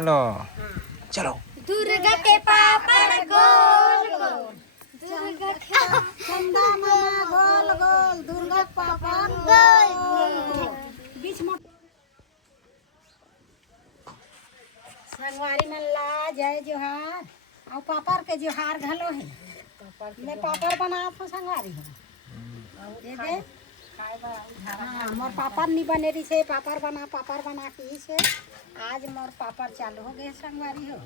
चलो चलो। दुर्गा के पापड़ गोल गोल, दुर्गा के चंदा मामा गोल गोल, दुर्गा पापड़ गोल गोल। बीच में संगवारी मल्ला जय जोहार और पापड़ के जोहार घलो है। मैं पापड़ बना तो संगवारी हो दे दे। हाँ मोर पापड़ नहीं बने रही से पापड़ बना की से आज मोर पापड़ चालू हो गए संगवारी हो।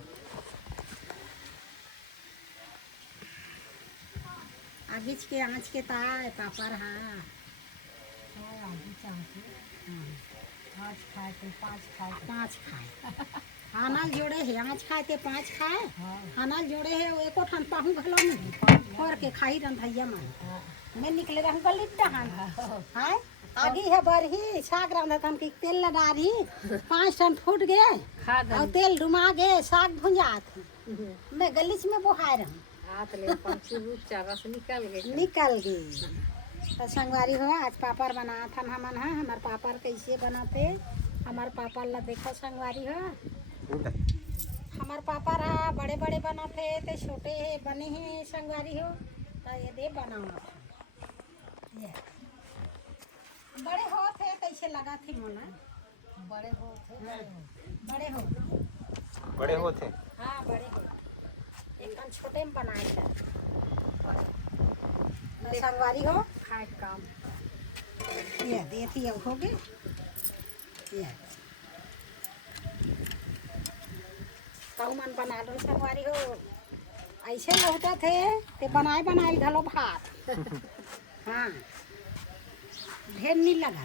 आगिच के आँच के ताय पापड़ हाँ आगिच आँच हाँ आज खाए तो पाँच खाए हानल जोड़े है आँच खाए ते 5 खाए हानल जोड़े है एको ठन पाहू घलो नहीं फोड़ के खाई रंधैया मन मैं निकले रहूँ गली डहान हाय आगी है बरही साग रंधा हम की तेल लगा रही 5 टन फूट गए और तेल डुमा गए साग भुंजात मैं गलीच में बोहाय रहूँ हाथ ले रस निकल गई। तो संगवारी हो आज पापड़ बना था हमन है हमार पापड़ कैसे बनाते हमार पापड़ ला देखो संगवारी हो। हमार पापड़ है बड़े बड़े बनाते ते छोटे है बने हैं संगवारी हो। तो ये दे बनाओ ये बड़े होते कैसे लगा थे मोला बड़े होते हाँ बड़े हो एकदम छोटे में बनाए थे संगवारी हो खाए काम ये देती अब हो गए ये ताऊ मन बना लो संगवारी हो ऐसे लौटा थे ते बनाए घलो भात हाँ ढेर नहीं लगा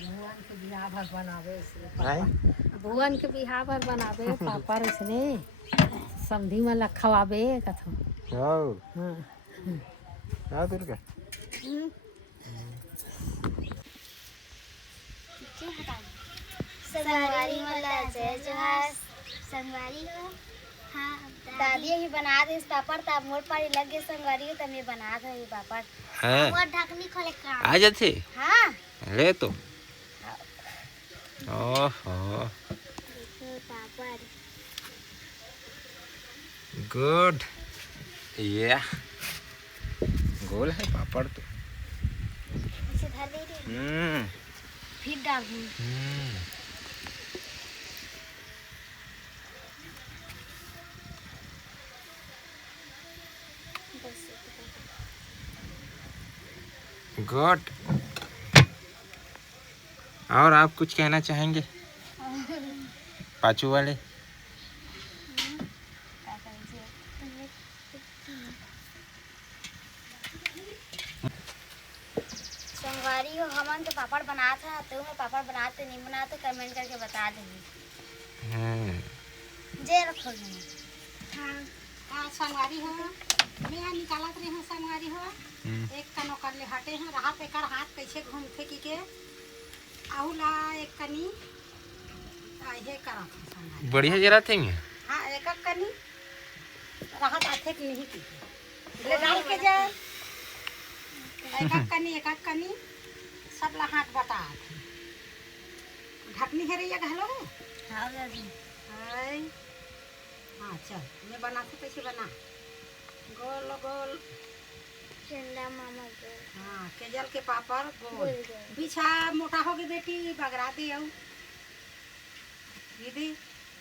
भगवान के बिहार भर बनावे भगवान के बिहार भर बनावे पापड़ इसने समधी में लखवावे कथो हाँ दुर्गा संगवारी मला जय जोहार संगवारी हो। हाँ दादी ही बना दे पापड़ तब मोर पारी लग गए संगवारी हो तब मैं बना दे पापड़ हाँ मोर ढकनी खोले का आ जाते हाँ ले तो ओहो पापड़ गुड या गोल है पापड़ तो इसे धर दे रे फिर डाल दूँ गुड। और आप कुछ कहना चाहेंगे पाचू वाले? संगवारी हो हमन तो पापड़ बना था तो मैं पापड़ बनाते नहीं बनाते कमेंट करके बता देंगे जय रखो हाँ संगवारी हो मैं यहाँ निकालत रही हूँ संगवारी हो एक कनो कर ले हटे हैं राहत एक हाथ कैसे घूमते की के आउला एक कनी ये करा संगवारी बढ़िया जरा थे हाँ एक कनी राहत आथे की नहीं की ले डाल के जाए एक कनी सब ला हाथ बता ढकनी है रही घलो है हाँ दादी हाय हाँ चल मैं बनाती कैसे बना गोल गोल चंदा मामा को हाँ केजल के पापड़ गोल पीछा मोटा हो गई बेटी बगरा दे आओ दीदी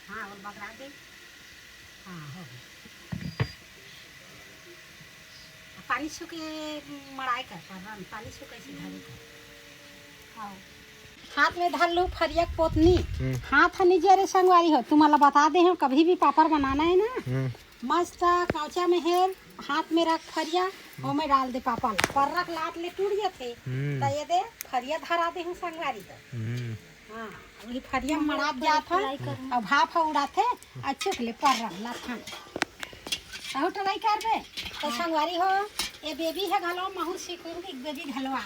हाँ और बगरा दे हाँ हो गई पानी सूखे मड़ाई कर पानी सूखे से धरे कर हाँ हाथ में धर लो फरिया पोतनी हाथ नीचे रे संगवारी हो तुम्हारा बता दे हम कभी भी पापड़ बनाना है ना मस्त कांचा में है हाथ में रख फरिया और में डाल दे पापड़ पर रख लाट ले टूट जाते तो ये दे फरिया धरा दे हम संगवारी तो हाँ वही फरिया मड़ा जात है और भाप उड़ाते अच्छे ले पर रख लाथन और ट्राई कर बे तो संगवारी हो ये बेबी है घलो महू सीखूंगी बेबी घलवा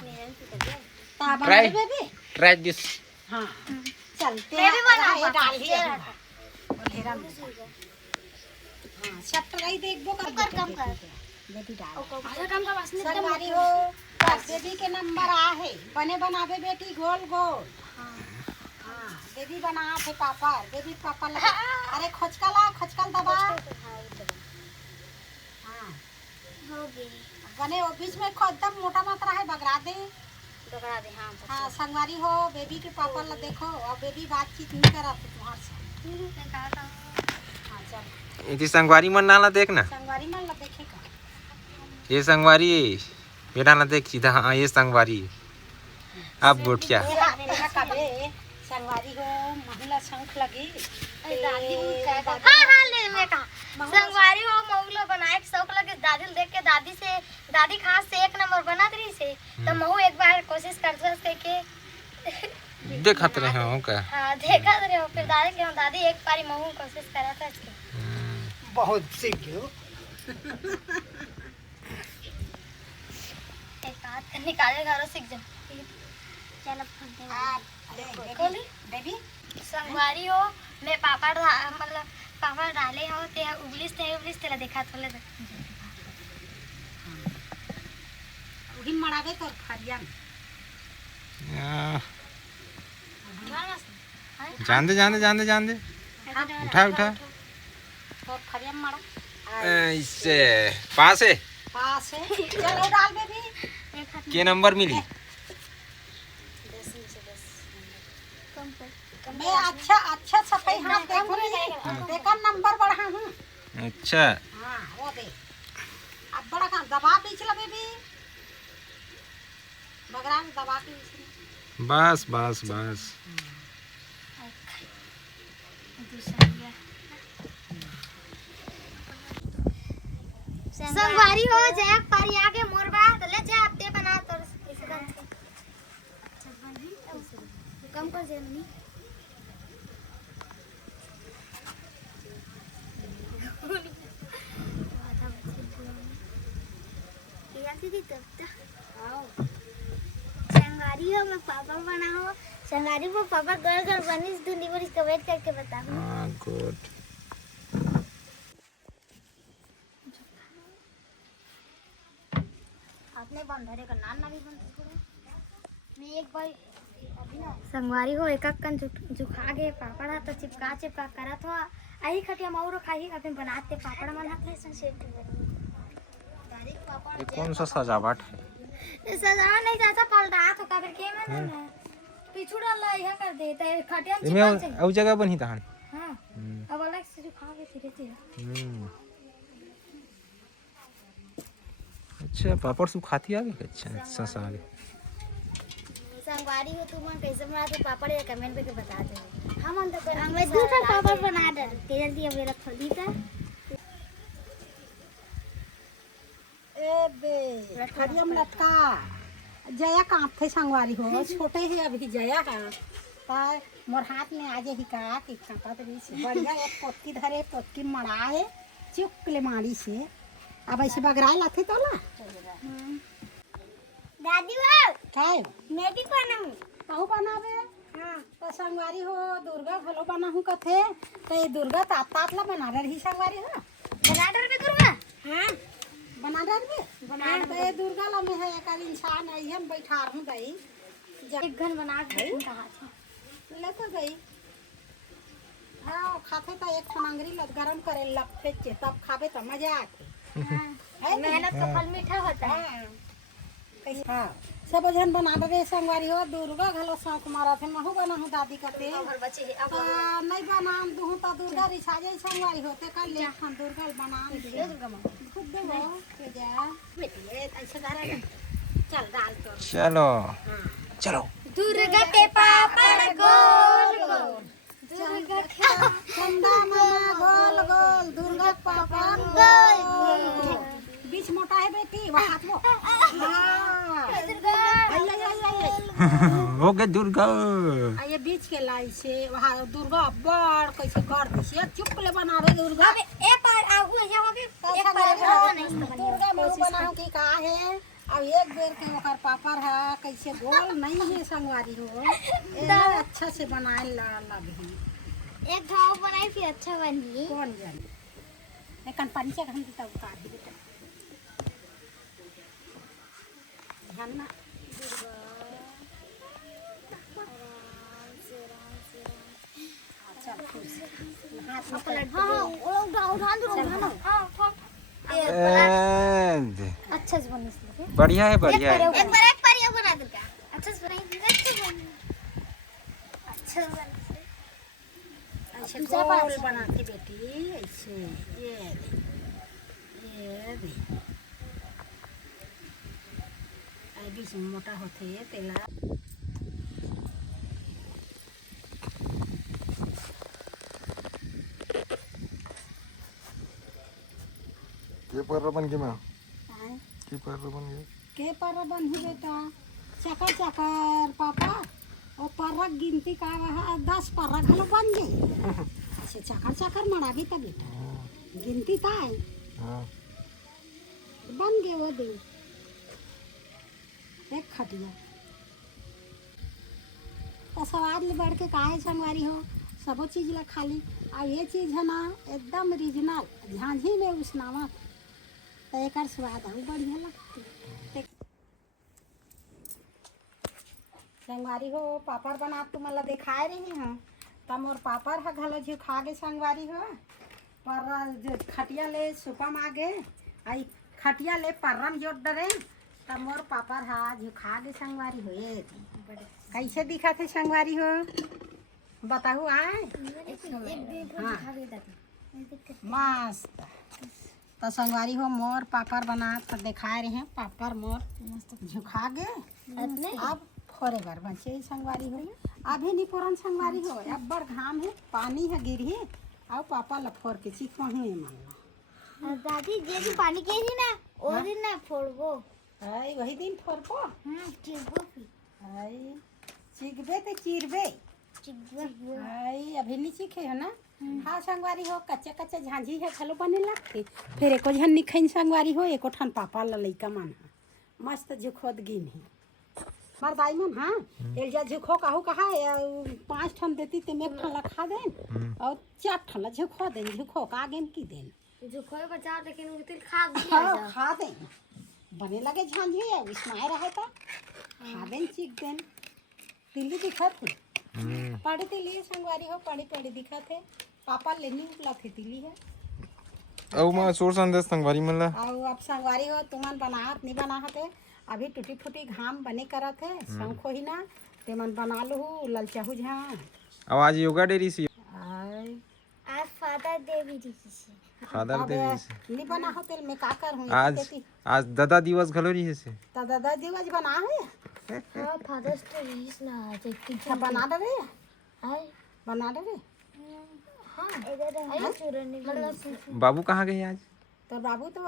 ता बना बेबी ट्राई दिस हाँ चलते बेबी बना ये डाल दिया ढेरा में हाँ सब ट्राई देखबो कर कम कर बेबी डाल अच्छा कम का वासने संगवारी हो बेबी के नंबर आ है बने बनावे बेटी गोल गोल बेबी बना थे पापड़, बेबी पापड़ लगा। अरे खोजकल दबा। हाँ हो गई बने वो बीच में एकदम मोटा मात्रा है बगरा दे। पकड़ा दे। हाँ हाँ संगवारी हो बेबी के पापड़ ला देखो और बेबी बातचीत नहीं करा तो तुम्हारे से। हाँ चल ये संगवारी मन नाला देखना, संगवारी मन ला देखेगा। ये संगवारी बेटा ना देख सीधा। हाँ ये संगवारी अब गोठिया तेरा कबे संगवारी हो महिला शंख लगी। दादी हाँ ले मैं कहा संगवारी हो मऊलो बनाए के शौक लगे दादी देख के दादी खास से 1 नंबर बना रही से तो महू एक बार कोशिश करते के देखत रहे हो का। हाँ देखा रहे हो फिर दादी के दादी एक बारी महू कोशिश करा था इसके बहुत सीख गयो। एक हाथ निकाले घरों सीख जाओ। चल अब खोली बेबी संगवारी हो मैं पापड़ मतलब पापड़ डाले हो ते उबलिस तेला देखा थोले उही मड़ावे तो फरिया जान दे उठा तो फरिया मड़ा ऐसे पास है पास है। चलो डाल बेबी। के नंबर मिली? मैं अच्छा सफाई हाथ देखो देखा नंबर बढ़ा हूँ। अच्छा हाँ वो दे अब बड़ा काम दबा बीच ला बेबी बगरा में दबा के बस संगवारी हो जाए पारी आगे मोरबा तो ले जा आप ते बना तो कम कर जेमनी संगवारी हो मैं पापा बनाओ संगवारी को पापा घर बनी धुंधी पर इसका वेट करके बताऊं। हाँ गुड। आपने बंदरे का नाम ना भी बंद मैं एक बार संगवारी हो एक कन जुखा गए पापड़ तो चिपका करा था आई खटिया माउरो खाई अपने बनाते पापड़ मन हाथ से सेट ये कौन सा सजावट है? सजावा नहीं जाता पलटा तो कबर के मन ना पीछू डाल यह कर देता है खटिया इमे चिपक औ जगह बनी तहन। हां अब अलग से जुखा के धीरे अच्छा पापड़ सुखाती आ गई। अच्छा ससा आ गई। संगवारी हो तुम कैसे बनाते पापड़ या कमेंट पे बता दो। हम तो मैं दूसरा पापड़ बना दे तेल दिया मेरा खोली था ए बे फरिया में लटका जया कहाँ थे संगवारी हो छोटे है अभी जया है ताय मोर हाथ में आजे ही का कि कांटा तो भी बढ़िया एक पोतकी धरे पोतकी मड़ा है चुकले मारी से अब ऐसे बगराए लाथे तो ला दादी वो क्या है मैं भी बनाऊं कहू बनावे। हाँ तो संगवारी हो दुर्गा भलो बना हूँ कथे तो ये दुर्गा तात ला बना रही संगवारी हो बना डर भी करूंगा। हाँ बना दे ये दुर्गा ला में है एक इंसान आई हम बैठा हूँ गई एक घन बना के कहा था ले तो गई। हाँ खाते तो एक ठनंगरी लग गरम करे लपटे चे तब खावे तो मजा आते है मेहनत का फल मीठा होता है। हाँ सब जन बना दे संगवारी हो दुर्गा घलो शौक मारा थे महू बना हूँ दादी कते और बच्चे अब नहीं बना दूँ तो दुर्गा रिसा जाए संगवारी होते कर ले हम दुर्गा बना दुर्गा माँ खुद दो के जा बेटी ऐसे धरा चल डाल तो चलो चलो दुर्गा के पापड़ गोल गोल दुर्गा के चंदा मामा गोल गोल दुर्गा पापा गोल गोल बीच मोटा है बेटी वो हाथ वो हो गए दुर्गा। ये बीच के लाई से वहाँ दुर्गा बड़ कैसे कर दी चुपले बनावे दुर्गा ए पर आगू यहाँ हो गए एक पर नहीं दुर्गा महू बना हूँ कि का है अब एक बेर के ओकर पापड़ है कैसे गोल नहीं है संगवारी हो अच्छा से बनाए लगी एक घाव बनाई फिर अच्छा बनी कौन जाने एक पानी से हम तब उतार दी बेटा ध्यान ना अच्छा से बनी इसलिए बढ़िया है बढ़िया है। एक बार ये बना दो क्या अच्छा से बनाई अच्छा से बनी ऐसे गोल बनाती बेटी ऐसे ये दे आई बीच में मोटा होते तेला के पर बन के मां के पर बन गए के पर बन ही बेटा चकर चकर पापा और परक गिनती का वहाँ 10 परक हलो बन गए ऐसे चकर चकर मना भी तब बेटा गिनती था हां बन गए वो दिन एक खटिया तो सवाद ले बढ़ के काहे संगवारी हो सबो चीज ला खाली आ ये चीज है ना एकदम ओरिजिनल झांझी में उसनावा तो एक स्वाद है बढ़िया लगती संगवारी हो पापड़ बना तुम्हारा दिखाए रही हूँ तब मोर पापड़ है घलो झुका गे संगवारी हो पर जो खटिया ले सुपा मागे आई खटिया ले परम जोड़ डरे तब मोर पापड़ हा झुका गे संगवारी हो ये कैसे दिखा थे संगवारी हो बताओ आए हाँ मस्त तो संगवारी हो मोर पापड़ बना तो दिखाए रहे हैं पापड़ मोर झुका गए अब फोरे बार बचे संगवारी हो अभी नहीं पूरन संगवारी हो अब बड़ घाम है पानी है गिर है और पापा लफोर के चीख वहीं मन दादी जे भी पानी के थी ना वो दिन ना फोड़बो है वही दिन फोड़बो चिरबो है चिगबे तो चिरबे चिरबो है अभी नहीं चीखे है ना हाँ संगवारी हो कच्चे कच्चे झांझी है खलो बने लगते फिर एको झन निखन संगवारी हो एको ठन पापा ला लइका मन हा मस्त झुखोद गिन है मार दाई मन हाँ एक जा झुखो कहू कहा 5 ठन देती ते में एक ठन ला खा देन और 4 ठन ला झुखो देन झुखो का गेन की देन जो खोए बचा लेकिन वो तिल खा दिया हाँ, खा देन बने लगे झांझी है इसमाए रहे था खा देन चीख देन तिल्ली दिखत थे पढ़ी तिल्ली संगवारी हो पढ़ी पढ़ी दिखत है पापा लेनी उपला थी तिल्ली है औ मां सोर संदेश संगवारी मन ला और अब संगवारी हो तुमन बनाहत नहीं बनाहत है अभी टूटी फूटी घाम बने करत है शंखो ही ना ते मन बना लू ललचाहू झा अब आज योगा डेरी सी आज फादर देवी जी से फादर देवी से नहीं बना हो तेल में का कर हूं आज दादा दिवस घलो रही से तो दादा दिवस बना है हां फादर्स डे इज ना आज क्या बना दे हाय बना दे हां इधर है चूरनी मतलब बाबू कहाँ गए आज तो बाबू तो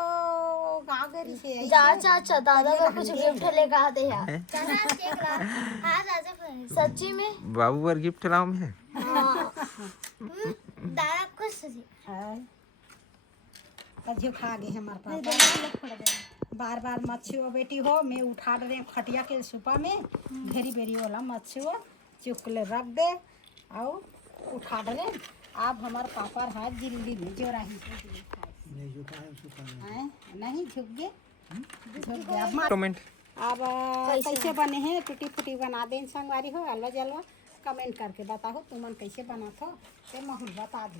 गांव गरी से जा चाचा दादा को कुछ गिफ्ट लेके आते यार चला देख ला आज आज सच्ची में बाबू पर गिफ्ट लाओ मैं दादा खुश थी तब जो खा गए हमारे पास बार बार मच्छी बेटी हो मैं उठा रहे खटिया के सुपा में घेरी बेरी वाला मच्छी हो चुक ले रख दे और उठा रहे अब हमारे पापा हाथ जिल्ली में जो रही नहीं झुक गए अब कैसे बने हैं टूटी फूटी बना दें संगवारी हो अलवा जलवा कमेंट करके बताओ तुमन कैसे बनाते हो ते महूल बता दो।